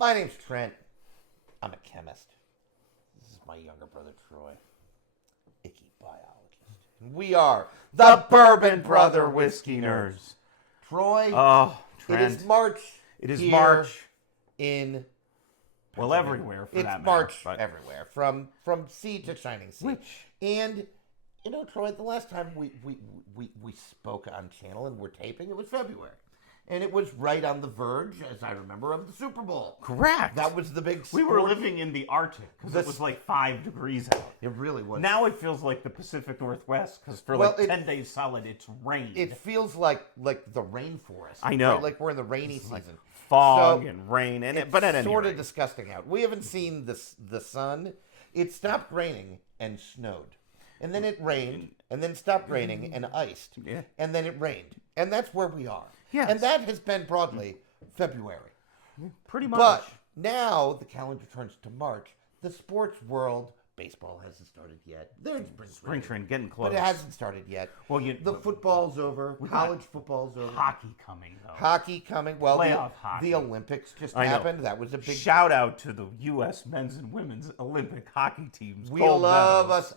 My name's Trent. I'm a chemist. This is my younger brother, Troy. Icky biologist. We are the Bourbon Brother Whiskey Nerds. Troy, Trent. it is March. It is here March. In Well, everywhere for it's that March matter. everywhere, from sea to shining sea. And you know, Troy, the last time we spoke on channel and we're taping, it was February. And it was right on the verge, as I remember, of the Super Bowl. Correct. That was the big We were living in the Arctic because it was like 5 degrees out. It really was. Now it feels like the Pacific Northwest because for 10 days solid it's rained. It feels like the rainforest. I know. Right? Like we're in the rainy season. Like fog and rain. But at any sort rate. of disgusting out. We haven't seen the sun. It stopped raining and snowed. And then it rained, and then stopped raining and iced. Yeah. And then it rained. And that's where we are. Yes. And that has been broadly February. Pretty much. But now the calendar turns to March. The sports world, baseball hasn't started yet. There's spring training getting close. But it hasn't started yet. Well, the football's over. College football's over. Hockey coming, though. Hockey coming. Well, Playoff hockey. The Olympics just happened. That was a big shout out to the U.S. men's and women's Olympic hockey teams. We love us.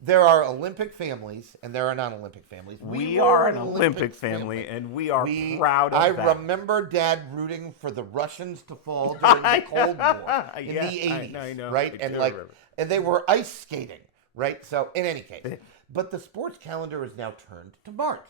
There are Olympic families and there are non-Olympic families. We are an Olympic family, and we are proud of that. I remember Dad rooting for the Russians to fall during the Cold War in the 80s, I know, right? And they were ice skating, right? So in any case, but the sports calendar is now turned to March.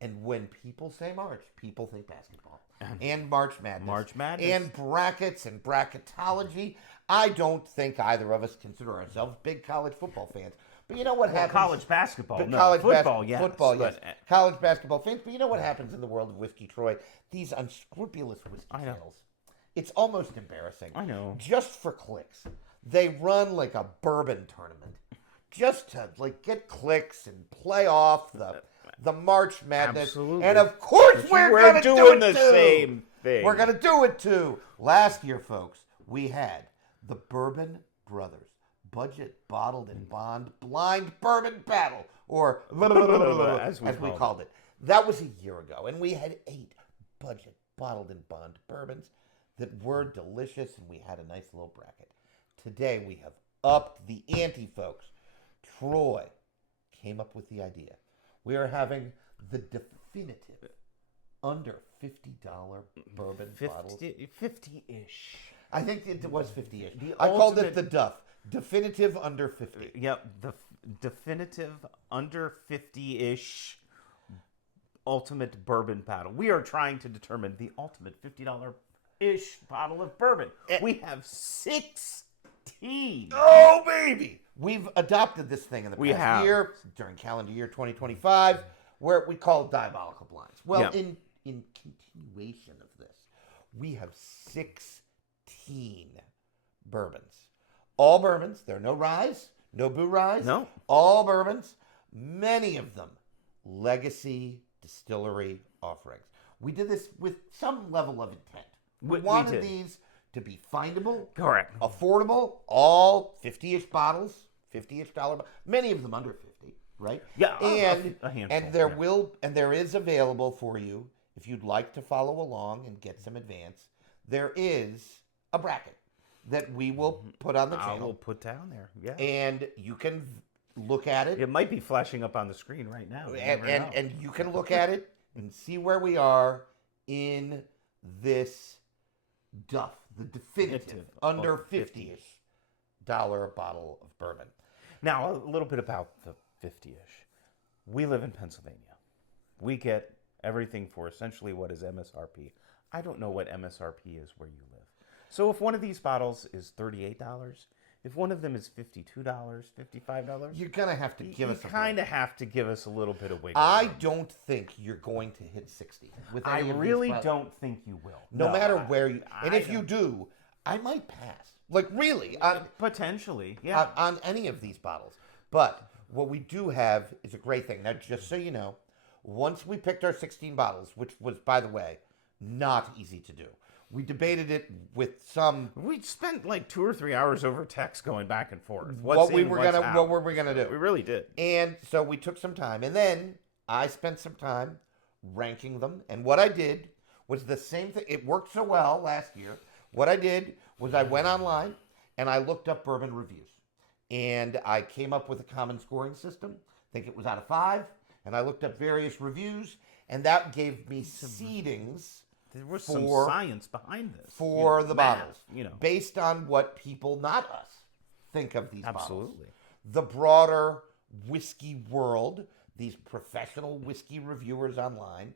And when people say March, people think basketball and March Madness. And brackets and bracketology. I don't think either of us consider ourselves big college football fans. But you know what happens? College basketball, football, yes. Football, yes. College basketball fans. But you know what happens in the world of whiskey, Troy? These unscrupulous whiskey sales. It's almost embarrassing. I know. Just for clicks. They run like a bourbon tournament. Just to get clicks and play off the March Madness. Absolutely. And of course we're going to do it the too. Same thing. We're going to do it too. Last year, folks, we had the Bourbon Brothers Budget Bottled and Bond Blind Bourbon Battle, or as we called it. That was a year ago, and we had 8 budget bottled and bond bourbons that were delicious, and we had a nice little bracket. Today we have upped the ante, folks. Troy came up with the idea. We are having the definitive under $50 bourbon bottles. 50-ish. I think it was 50-ish. I called it the Duff. Definitive under 50. Yep, the definitive under 50-ish ultimate bourbon battle. We are trying to determine the ultimate $50-ish bottle of bourbon. We have 16. Oh, baby! We've adopted this thing in the past year, during calendar year 2025, where we call it Diabolical Blinds. Well, in continuation of this, we have 16 bourbons. All bourbons. There are no ryes, no boo ryes. No. All bourbons. Many of them legacy distillery offerings. We did this with some level of intent. We wanted these to be findable, correct, affordable. All 50-ish bottles, $50-ish. Many of them under 50, right? Yeah, and a handful. And there is available for you if you'd like to follow along and get some advance. There is a bracket that we will put on the channel. I will put down there, yeah. And you can look at it. It might be flashing up on the screen right now. And you can look at it and see where we are in this Duff, the definitive under $50-ish bottle of bourbon. Now, a little bit about the 50-ish. We live in Pennsylvania. We get everything for essentially what is MSRP. I don't know what MSRP is where you live. So if one of these bottles is $38, if one of them is $52, $55, you're gonna have to give us. You kind of have to give us a little bit of wiggle. I don't think you're going to hit 60. I really don't think you will. No matter where you. And if you do, I might pass. Like really, potentially, yeah, on any of these bottles. But what we do have is a great thing. Now, just so you know, once we picked our 16 bottles, which was, by the way, not easy to do. We debated it with some. We spent like 2 or 3 hours over text going back and forth. What were we gonna do? We really did. And so we took some time, and then I spent some time ranking them. And what I did was the same thing. It worked so well last year. What I did was I went online and I looked up bourbon reviews. And I came up with a common scoring system. I think it was out of 5. And I looked up various reviews, and that gave me seedings. There was some science behind this. For the math, bottles. Based on what people, not us, think of these bottles. The broader whiskey world, these professional whiskey reviewers online,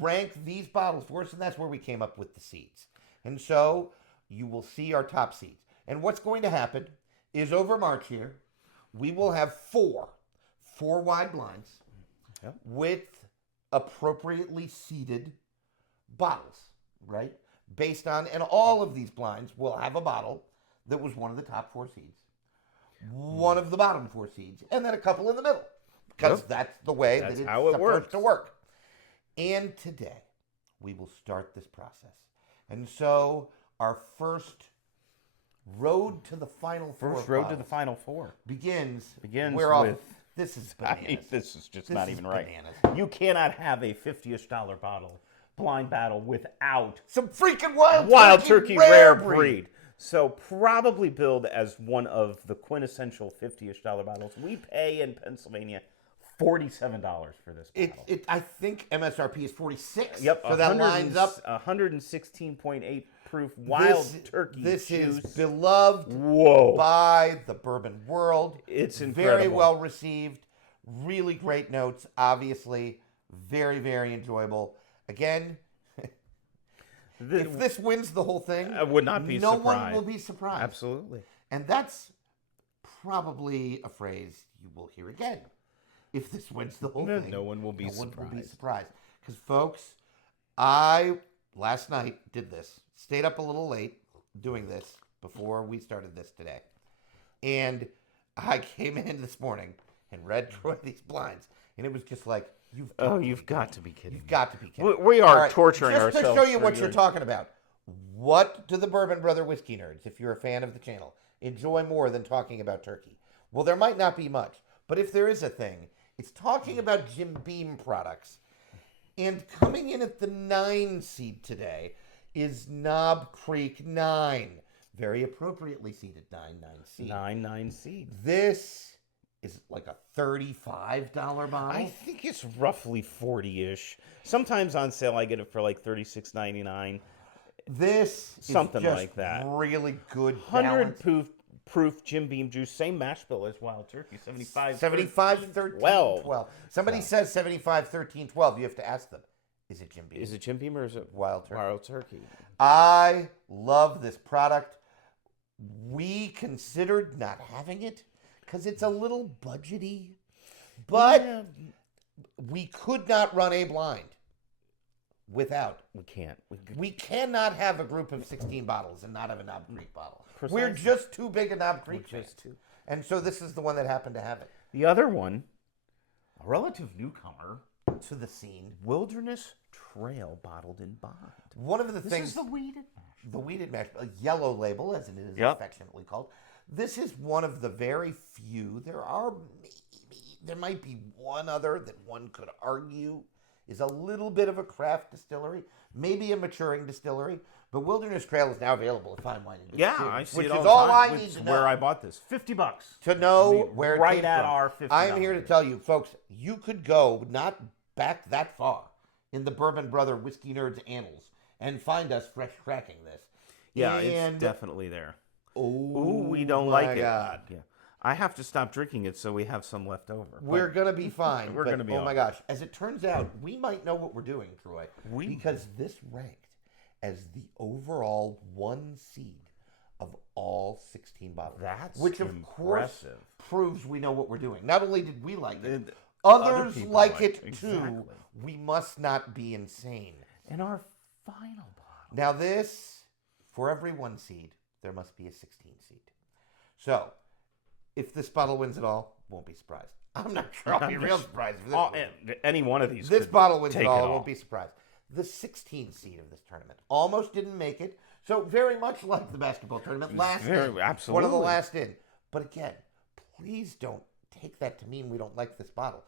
rank these bottles for us, and that's where we came up with the seeds. And so you will see our top seeds. And what's going to happen is over March here, we will have 4 wide blinds with appropriately seeded bottles, right? Based on, and all of these blinds will have a bottle that was one of the top 4 seeds, one of the bottom 4 seeds, and then a couple in the middle, because that's the way that it's supposed to work. And today, we will start this process. And so, our first road to the final 4 begins with this is bananas. This is just not even right. You cannot have a $50-ish bottle blind battle without some freaking wild turkey rare breed. So probably billed as one of the quintessential $50-ish bottles. We pay in Pennsylvania $47 for this bottle. I think MSRP is $46. Yep. So that lines up. 116.8 proof wild turkey This juice. is beloved by the bourbon world. It's incredible. Very well received. Really great notes. Obviously, very, very enjoyable. Again, if this wins the whole thing, I would not be no surprised. one will be surprised. Absolutely. And that's probably a phrase you will hear again. If this wins the whole thing, no one will be surprised. Because, folks, I, last night, did this. Stayed up a little late doing this before we started this today. And I came in this morning and read Troy these blinds. And it was just like, you've got to be kidding. You've got to be kidding. We are torturing ourselves. Just to show you what you're talking about. What do the Bourbon Brother Whiskey Nerds, if you're a fan of the channel, enjoy more than talking about turkey? Well, there might not be much. But if there is a thing, it's talking about Jim Beam products. And coming in at the 9 seed today is Knob Creek 9. Very appropriately seeded 9 seed. 9 seed. This is like a $35 bottle. I think it's roughly 40-ish. Sometimes on sale I get it for like $36.99. This something is just like that. Really good 100 proof Jim Beam juice, same mash bill as wild turkey, 75 13 12. Somebody says 75 13 12. You have to ask them, is it Jim Beam? Is it Jim Beam or is it wild turkey? Wild turkey. I love this product. We considered not having it because it's a little budgety, but we could not run a blind without. We can't. We cannot have a group of 16 bottles and not have a Knob Creek bottle. Precisely. We're just too big a Knob Creek fans. And so this is the one that happened to have it. The other one, a relative newcomer to the scene, Wilderness Trail bottled in bond. One of the things. This is the weeded mash. The weeded mash, a yellow label, as it is affectionately called. This is one of the very few. There might be one other that one could argue is a little bit of a craft distillery, maybe a maturing distillery. But Wilderness Trail is now available at Fine Wine and Distillery. Yeah, I see which it all is the all time. I need to know. Where I bought this, $50 to know where it right came at from. our $50. I'm here to tell you, folks, you could go not back that far in the Bourbon Brother Whiskey Nerds annals and find us fresh cracking this. Yeah, it's definitely there. Oh, we don't like it. My God. Yeah. I have to stop drinking it so we have some left over. We're going to be fine. We're going to be my gosh. As it turns out, we might know what we're doing, Troy. Because this ranked as the overall 1 seed of all 16 bottles. That's which, of impressive. Course, proves we know what we're doing. Not only did we like it, others like it too. We must not be insane. And our final bottle. Now this, for every 1 seed, there must be a 16 seed. So, if this bottle wins it all, won't be surprised. I'm not sure I'll be real surprised if this any one of these. This bottle wins it all, won't be surprised. The 16 seed of this tournament almost didn't make it. So very much like the basketball tournament, last in. Absolutely. One of the last in. But again, please don't take that to mean we don't like this bottle.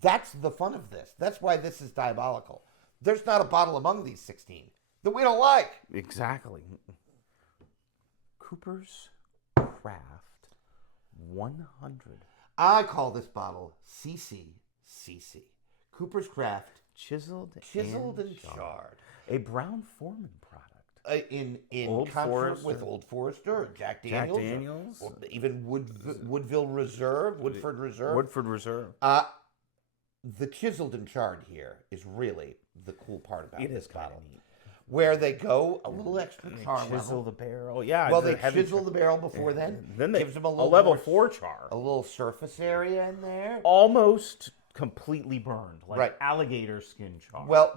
That's the fun of this. That's why this is diabolical. There's not a bottle among these 16 that we don't like. Exactly. Cooper's Craft 100. I call this bottle CC. Cooper's Craft. Chiseled And charred. A Brown Foreman product. In Old concert Forester. with Old Forester, Jack Daniels. Or even Woodford Reserve. Woodford Reserve. The chiseled and charred here is really the cool part about It this is kind bottle. of neat. Where they go a little extra They char chisel level. the barrel. Yeah. Well, it's a they heavy chisel the barrel before then. Then they gives them a level little more, 4 char. a little surface area in there. Almost completely burned, like Right. alligator skin char. Well,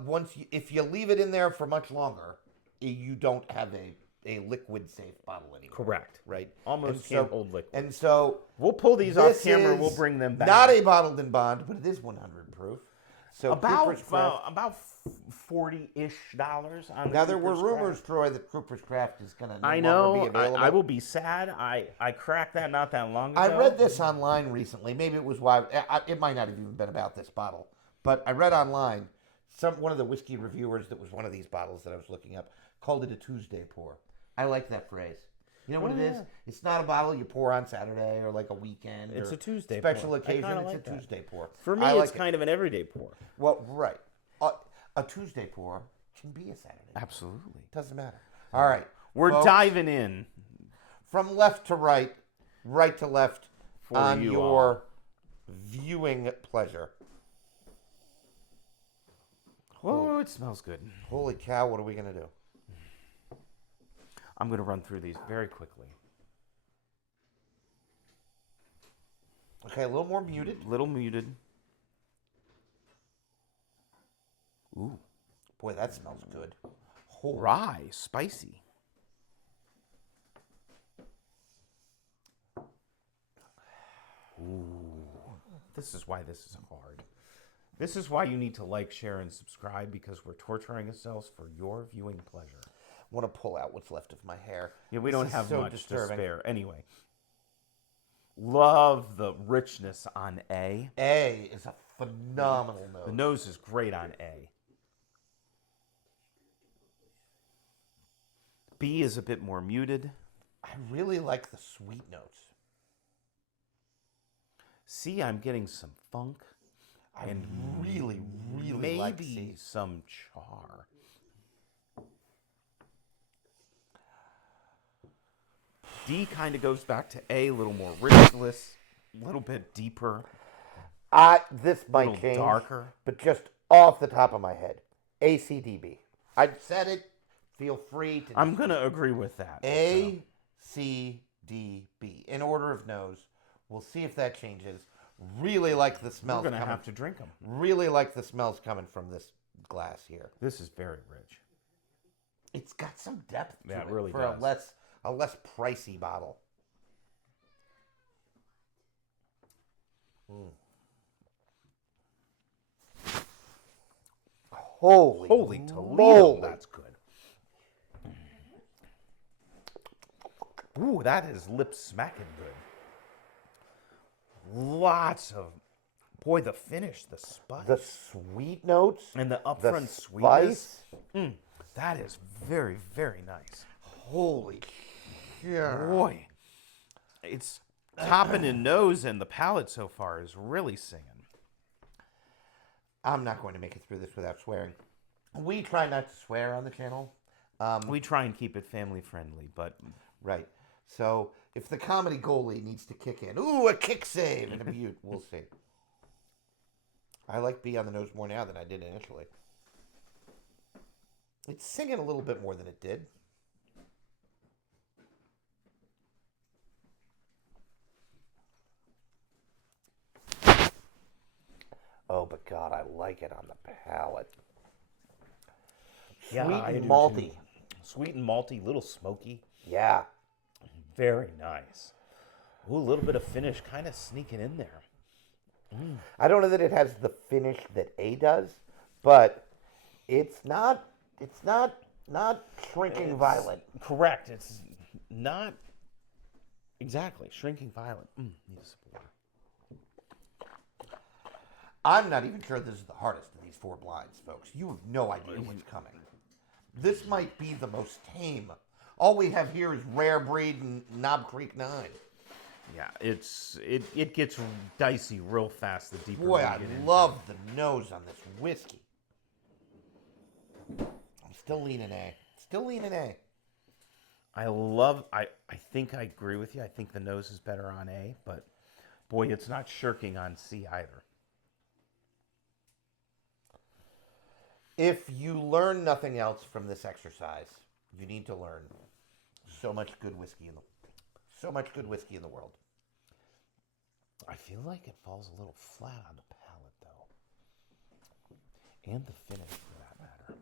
if you leave it in there for much longer, you don't have a liquid safe bottle anymore. Correct. Right. Almost And can't hold liquid. And so We'll pull these off this camera. is We'll bring them back. Not a bottled in bond, but it is 100 proof. So about Cooper's Craft. about $40-ish on the Now there were Cooper's rumors, Craft. Troy, that Cooper's Craft is going to no I longer know. be available. I will be sad. I cracked that not that long ago. I read this online recently. Maybe it was why it might not have even been about this bottle, but I read online one of the whiskey reviewers that was one of these bottles that I was looking up called it a Tuesday pour. I like that phrase. You know what it is? It's not a bottle you pour on Saturday or like a weekend. It's or a Tuesday special pour. occasion. I kinda It's like a that. Tuesday pour. For me, I like it's kind of an everyday pour. Well, right. A Tuesday pour can be a Saturday. Absolutely. Doesn't matter. All right. We're folks, diving in. from left to right to left For on you your all. viewing pleasure. Oh, it smells good. Holy cow, what are we going to do? I'm going to run through these very quickly. Okay, a little more muted. Little muted. Ooh. Boy, that smells good. Holy. Rye, spicy. Ooh. This is why this is hard. This is why you need to like, share, and subscribe, because we're torturing ourselves for your viewing pleasure. I want to pull out what's left of my hair. Yeah, we This don't is have so much disturbing. to spare. Anyway. Love the richness on A. A is a phenomenal nose. The nose is great on A. B is a bit more muted. I really like the sweet notes. C, I'm getting some funk. I And really maybe like C. some char. D kind of goes back to A, a little more richness, a little bit deeper, This a might little change, darker. but just off the top of my head, ACDB. I've said it. Feel free to. I'm going to agree with that. ACDB in order of nose. We'll see if that changes. Really like the We're smells going to coming. have to drink them. Really like the smells coming from this glass here. This is very rich. It's got some depth to Yeah, it it really for does. a less pricey bottle. Holy Toledo, moly. that's good. Ooh, that is lip smacking good. Lots of, boy, the finish, the spice. The sweet notes. And the The upfront sweetness. spice. That is very, very nice. Holy cow. Boy, it's topping in nose, and the palate so far is really singing. I'm not going to make it through this without swearing. We try not to swear on the channel. We try and keep it family friendly, but Right. So if the comedy goalie needs to kick in, ooh, a kick save and a mute, we'll see. I like B on the nose more now than I did initially. It's singing a little bit more than it did. Oh, but God, I like it on the palate. Sweet I and do malty. too. Sweet and malty, little smoky. Yeah. Very nice. Ooh, a little bit of finish kind of sneaking in there. I don't know that it has the finish that A does, but it's not shrinking violet. Correct. It's not exactly shrinking violet. Need a sip of water. I'm not even sure this is the hardest of these four blinds, folks. You have no idea what's coming. This might be the most tame All we have here is Rare Breed and Knob Creek 9. Yeah, it gets dicey real fast the deeper Boy, we I get into love the nose on this whiskey. I'm still leaning A. Still leaning A. I think I agree with you. I think the nose is better on A, but boy, it's not shirking on C either. If you learn nothing else from this exercise, you need to learn so much good whiskey in the world. I feel like it falls a little flat on the palate, though, and the finish, for that matter.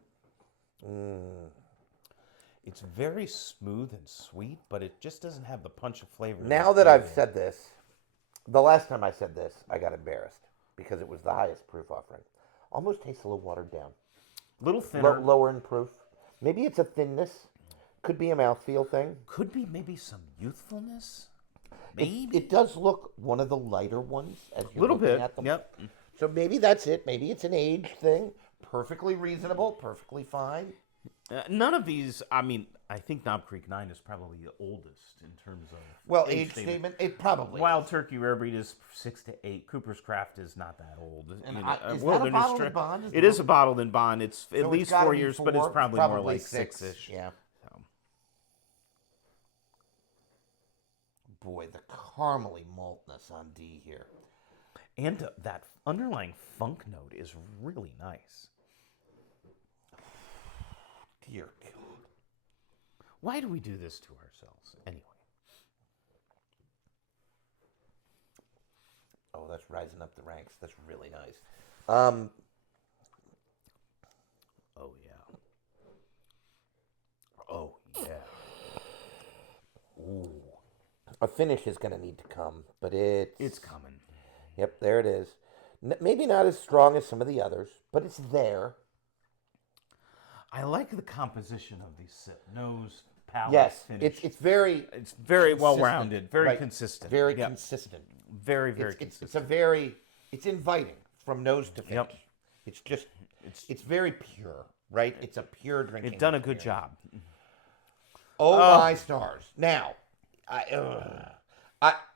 It's very smooth and sweet, but it just doesn't have the punch of flavor. Now that I've said this, the last time I said this, I got embarrassed because it was the highest proof offering. Almost tastes a little watered down. A little thinner. Lower in proof. Maybe it's a thinness. Could be a mouthfeel thing. Could be maybe some youthfulness. Maybe. It does look one of the lighter ones as you're Little looking bit, at them. yep. So maybe that's it. Maybe it's an age thing. Perfectly reasonable. Perfectly fine. None of these, I mean, I think Knob Creek 9 is probably the oldest in terms of age statement. It probably Wild is. Turkey Rare Breed is 6 to 8. Cooper's Craft is not that old. And is that a bottled in bond? It is a bottled in bond. It's So at it's least gotta 4 be years, four, but it's probably more like 6. 6-ish. Yeah. So. Boy, the caramely maltness on D here. And that underlying funk note is really nice. Dear God. Why do we do this to ourselves anyway? Oh, that's rising up the ranks. That's really nice. Oh, yeah. Oh, yeah. Ooh. A finish is going to need to come, but It's coming. Yep, there it is. Maybe not as strong as some of the others, but it's there. I like the composition of these sip. Nose, palate, Yes, finish. it's very well-rounded, very right, consistent. Very Yep. consistent. Very, very consistent. It's inviting from nose to finish. Yep. It's just it's very pure, right? It's a pure drinking. It's done a good experience. job. Oh my stars! Now, I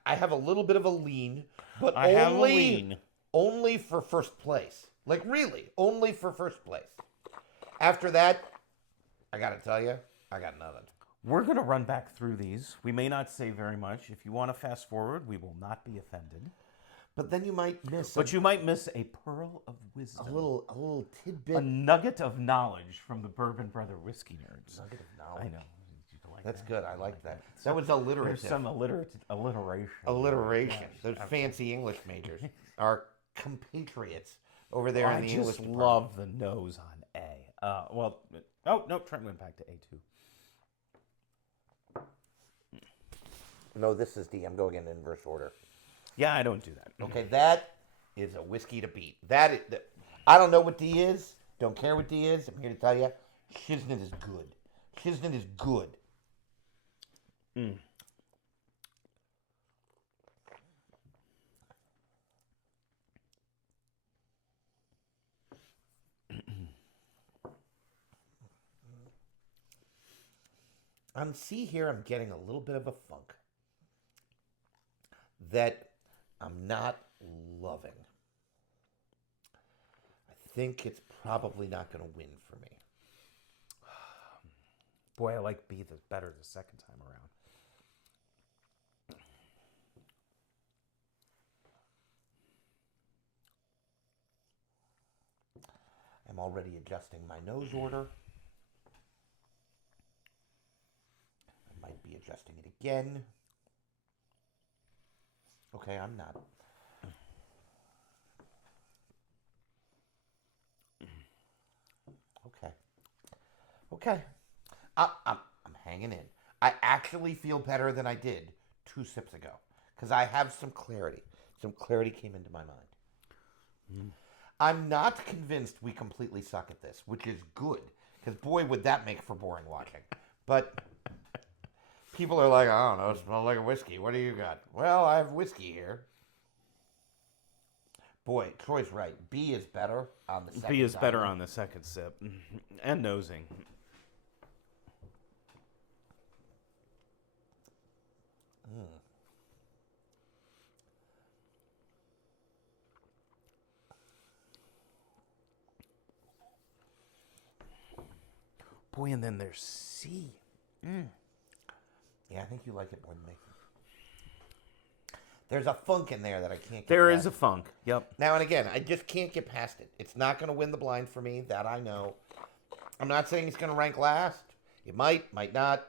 have a little bit of a lean, but I have a lean. only for first place. Like really, only for first place. After that, I gotta tell you, I got nothing. We're going to run back through these. We may not say very much. If you want to fast forward, we will not be offended. But then you might miss. But you might miss a pearl of wisdom. a little tidbit. A nugget of knowledge from the Bourbon Brother Whiskey Nerds. Nugget of knowledge. I know. Did you like That's that? good. I like that. That was alliterative. There's some alliteration. Alliteration. Yes. Those fancy English majors, our compatriots over there in the English just department. love the nose on A. Trent went back to A2. No, this is D. I'm going in inverse order. Yeah, I don't do that. Okay, that is a whiskey to beat. I don't know what D is. Don't care what D is. I'm here to tell you, Shiznit is good. Shiznit is good. On C here, I'm getting a little bit of a funk that I'm not loving. I think it's probably not going to win for me. Boy, I like B better the second time around. I'm already adjusting my nose order. I might be adjusting it again. Okay, I'm not. Okay. I'm hanging in. I actually feel better than I did 2 sips ago because I have some clarity. Some clarity came into my mind. I'm not convinced we completely suck at this, which is good because boy, would that make for boring watching. But people are like, I don't know, it smells like a whiskey. What do you got? Well, I have whiskey here. Boy, Troy's right. B is better on the second B is time. better on the second sip. And nosing. Boy, and then there's C. Yeah, I think you like it more than me. There's a funk in there that I can't get There past. is a funk. Yep. Now and again, I just can't get past it. It's not going to win the blind for me. That I know. I'm not saying it's going to rank last. It might not.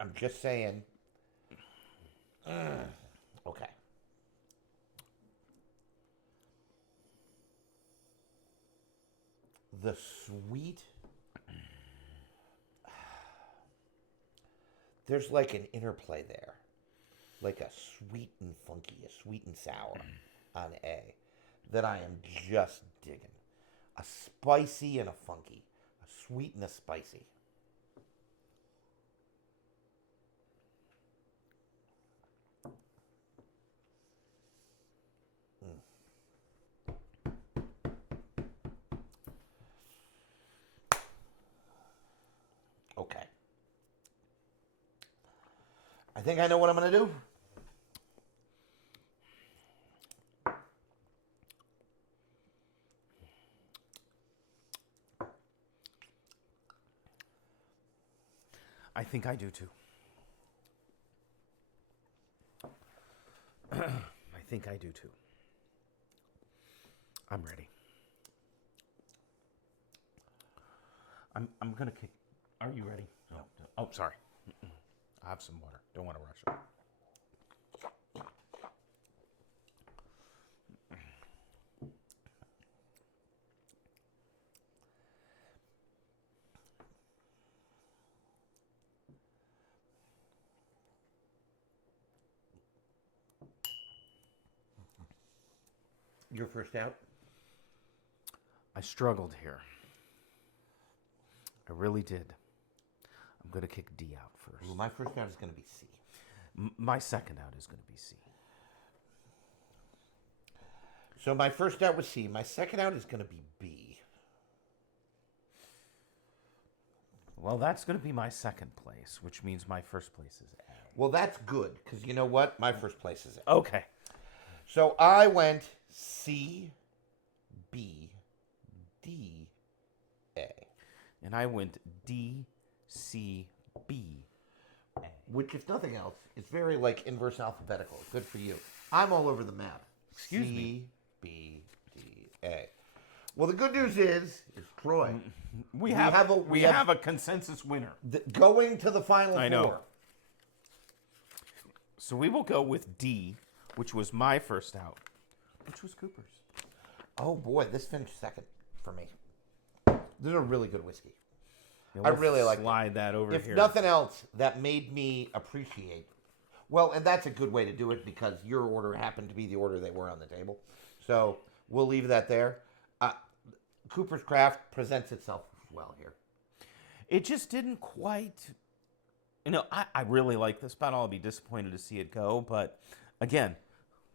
I'm just saying. Okay. The sweet. There's like an interplay there. Like a sweet and funky, a sweet and sour on A that I am just digging. A spicy and a funky. A sweet and a spicy. Okay. I think I know what I'm going to do. I think I do too. I think I do too. I'm ready. I'm gonna kick. Are you ready? No. Oh, sorry. I have some water. Don't want to rush it. Your first out? I struggled here. I really did. I'm going to kick D out first. Well, my first out is going to be C. My second out is going to be C. So my first out was C. My second out is going to be B. Well, that's going to be my second place, which means my first place is A. Well, that's good, because you know what? My first place is A. Okay. So I went C, B, D, A. And I went D, C, B, A. Which, if nothing else, is very, like, inverse alphabetical. Good for you. I'm all over the map. Excuse C, me. B, D, A. Well, the good news is Troy. We have a consensus winner. Going to the final I four. know. So we will go with D, which was my first out, which was Cooper's. Oh, boy, this finished second for me. This is a really good whiskey. Yeah, I really like slide that over If here. nothing else, that made me appreciate. Well, and that's a good way to do it because your order happened to be the order they were on the table. So we'll leave that there. Cooper's Craft presents itself well here. It just didn't quite. I really like this bottle. I'll be disappointed to see it go. But again,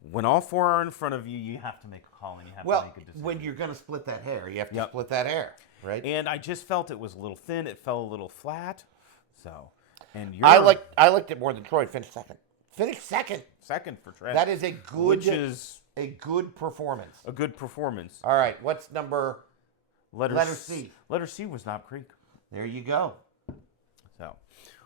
when all four are in front of you, you have to make a call and you have to make a decision. When you're going to split that hair, you have to split that hair, right? And I just felt it was a little thin. It fell a little flat. So, and I liked it more than Troy. Finished second. Finished second. Second for Trent. That is a good, which is a good performance. a good performance. All right, what's number? Letter C. Letter C was Knob Creek. There you go. So,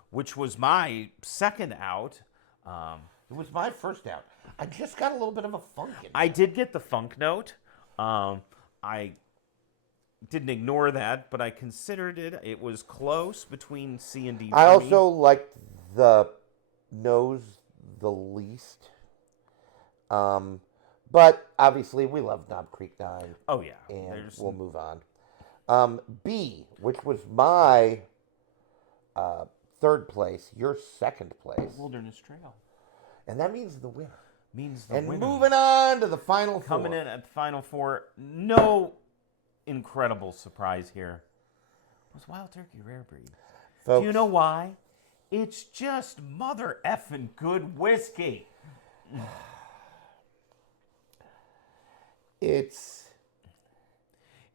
which was my second out. It was my first out. I just got a little bit of a funk in it. I did get the funk note. I didn't ignore that, but I considered it. It was close between C and D for I me. also liked the nose the least. But obviously we love Knob Creek 9. Oh, yeah. And we'll move on. B, which was my third place, your second place. Wilderness Trail. And that means the winner. Means the winner. And moving on to the final four. Coming in at the final four, no incredible surprise here. It was Wild Turkey Rare Breed. Folks, Do you know why? It's just mother effing good whiskey. It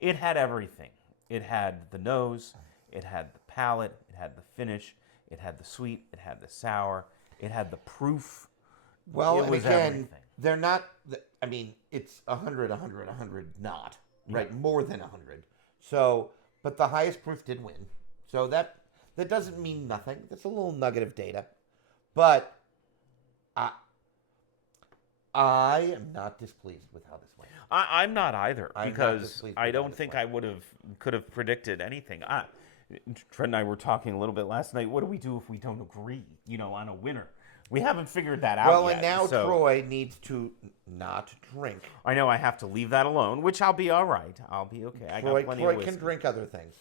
had everything. It had the nose, it had the palate, it had the finish, it had the sweet, it had the sour, it had the proof. Well, it and was again, everything. they're not, I mean, it's 100, 100, 100 not, right? More than 100. So, but the highest proof did win. So that doesn't mean nothing. That's a little nugget of data. But I am not displeased with how this went. I'm not either, I'm not because displeased I with how don't this think went. I could have predicted anything. Trent and I were talking a little bit last night. What do we do if we don't agree, on a winner? We haven't figured that out Well, yet. and now so Troy needs to not drink. I know I have to leave that alone, which I'll be all right. I'll be okay. I got plenty of Troy whiskey. can drink other things,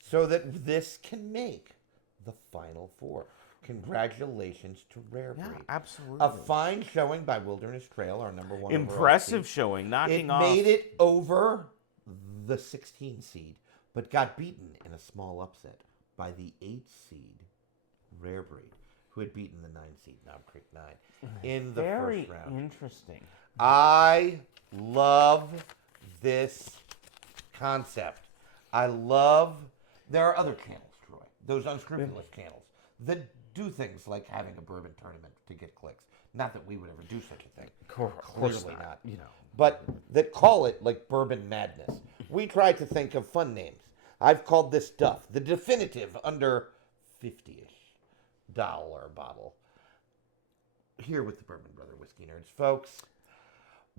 so that this can make the final four. Congratulations to Rare Breed. Yeah, absolutely. A fine showing by Wilderness Trail, our number one. Impressive showing, knocking off. It made it over the 16 seed, but got beaten in a small upset by the 8 seed Rare Breed, who had beaten the 9 seed Knob Creek 9 in the Very first round. interesting. I love this concept. There are other channels, Troy, those unscrupulous channels that do things like having a bourbon tournament to get clicks. Not that we would ever do such a thing. Clearly not. You know. But that call it like Bourbon Madness. We tried to think of fun names. I've called this stuff the definitive under $50-ish bottle. Here with the Bourbon Brother Whiskey Nerds, folks,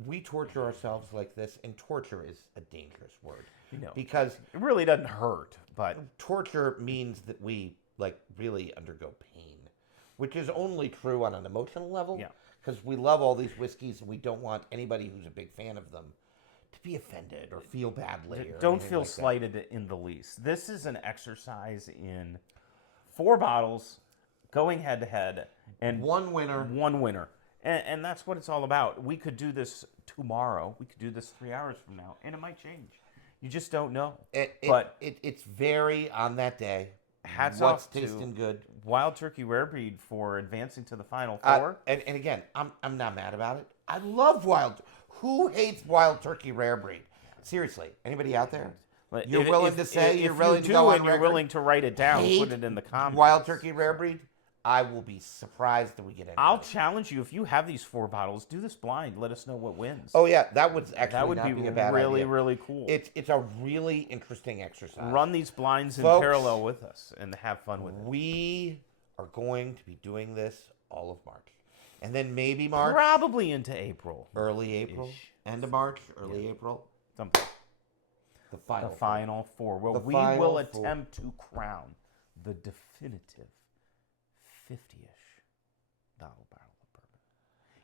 we torture ourselves like this, and torture is a dangerous word. Because it really doesn't hurt, but torture means that we really undergo pain, which is only true on an emotional level. Yeah. Because we love all these whiskeys, and we don't want anybody who's a big fan of them to be offended or feel badly. Don't feel slighted in the least. This is an exercise in 4 bottles, going head to head, and one winner. And that's what it's all about. We could do this tomorrow. We could do this 3 hours from now, and it might change. You just don't know. It's very on that day. Hats What's off to tasting good. Wild Turkey Rare Breed for advancing to the Final Four. And again, I'm not mad about it. I love Who hates Wild Turkey Rare Breed? Seriously, anybody out there? You're willing to say you're willing to go on record? You're willing to write it down, put it in the comments. Wild Turkey Rare Breed? I will be surprised that we get any. I'll challenge you, if you have these 4 bottles, do this blind. Let us know what wins. Oh yeah, that would actually that would not be a bad really, idea. really cool. It's a really interesting exercise. Run these blinds in Folks, parallel with us and have fun with it. We are going to be doing this all of March, and then maybe March, probably into April, early April, end of March, early April. Something. The final four. Well, we will attempt to crown the definitive 50-ish barrel of bourbon.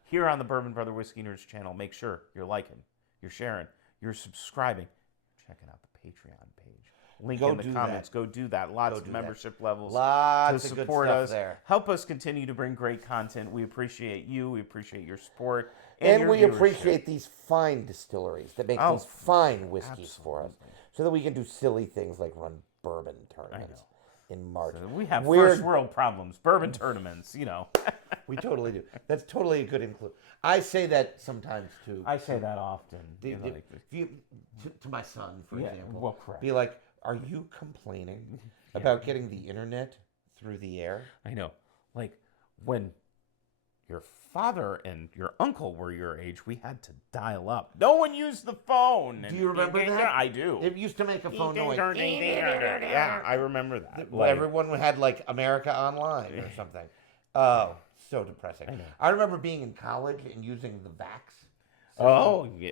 Here on the Bourbon Brother Whiskey Nerds channel, make sure you're liking, you're sharing, you're subscribing, you're checking out the Patreon page. Link in the comments. Go do that. Lots of membership levels Lots to of good support stuff us. there. Help us continue to bring great content. We appreciate you. We appreciate your support. And your we viewership. appreciate these fine distilleries that make these fine whiskeys for us, so that we can do silly things like run bourbon tournaments in March. So we have first world problems. Bourbon tournaments, We totally do. That's totally a good include. I say that sometimes too. I say that often. To my son, for example. Well, correct. Be like, are you complaining about getting the internet through the air? I know. Like, when your father and your uncle were your age, we had to dial up. No one used the phone. Do you remember that? I do. It used to make a phone noise. Yeah, I remember that. Everyone had like America Online or something. Oh, so depressing. I remember being in college and using the VAX system. Oh, yeah.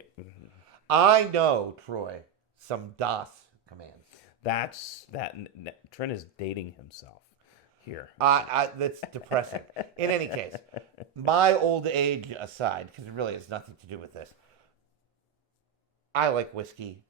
I know, Troy, some DOS commands. Trent is dating himself here. That's depressing. In any case, my old age aside, because it really has nothing to do with this, I like whiskey.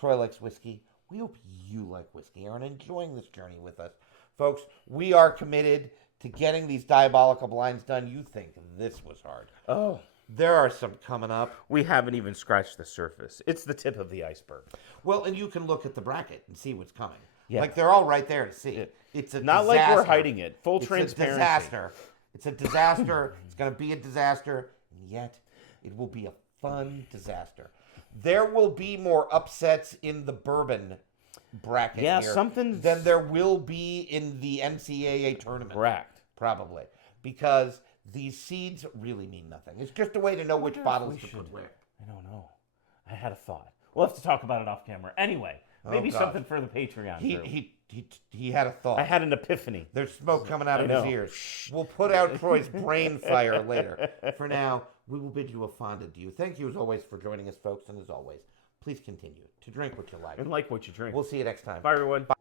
Troy likes whiskey. We hope you like whiskey and are enjoying this journey with us. Folks, we are committed to getting these diabolical blinds done. You think this was hard. Oh. There are some coming up. We haven't even scratched the surface. It's the tip of the iceberg. Well, and you can look at the bracket and see what's coming. Yeah. Like, they're all right there to see. It's a not disaster. like we're hiding it. Full transparency. It's a disaster. It's a disaster. It's going to be a disaster. And yet, it will be a fun disaster. There will be more upsets in the bourbon bracket here than there will be in the NCAA tournament. Correct. Probably. Because these seeds really mean nothing. It's just a way to know which bottles to put where. I don't know. I had a thought. We'll have to talk about it off camera. Anyway, Maybe God. something for the Patreon. Drew. He had a thought. I had an epiphany. There's smoke coming out of his know. ears. We'll put out Troy's brain fire later. For now, we will bid you a fond adieu. Thank you as always for joining us, folks, and as always, please continue to drink what you like. And like what you drink. We'll see you next time. Bye, everyone. Bye.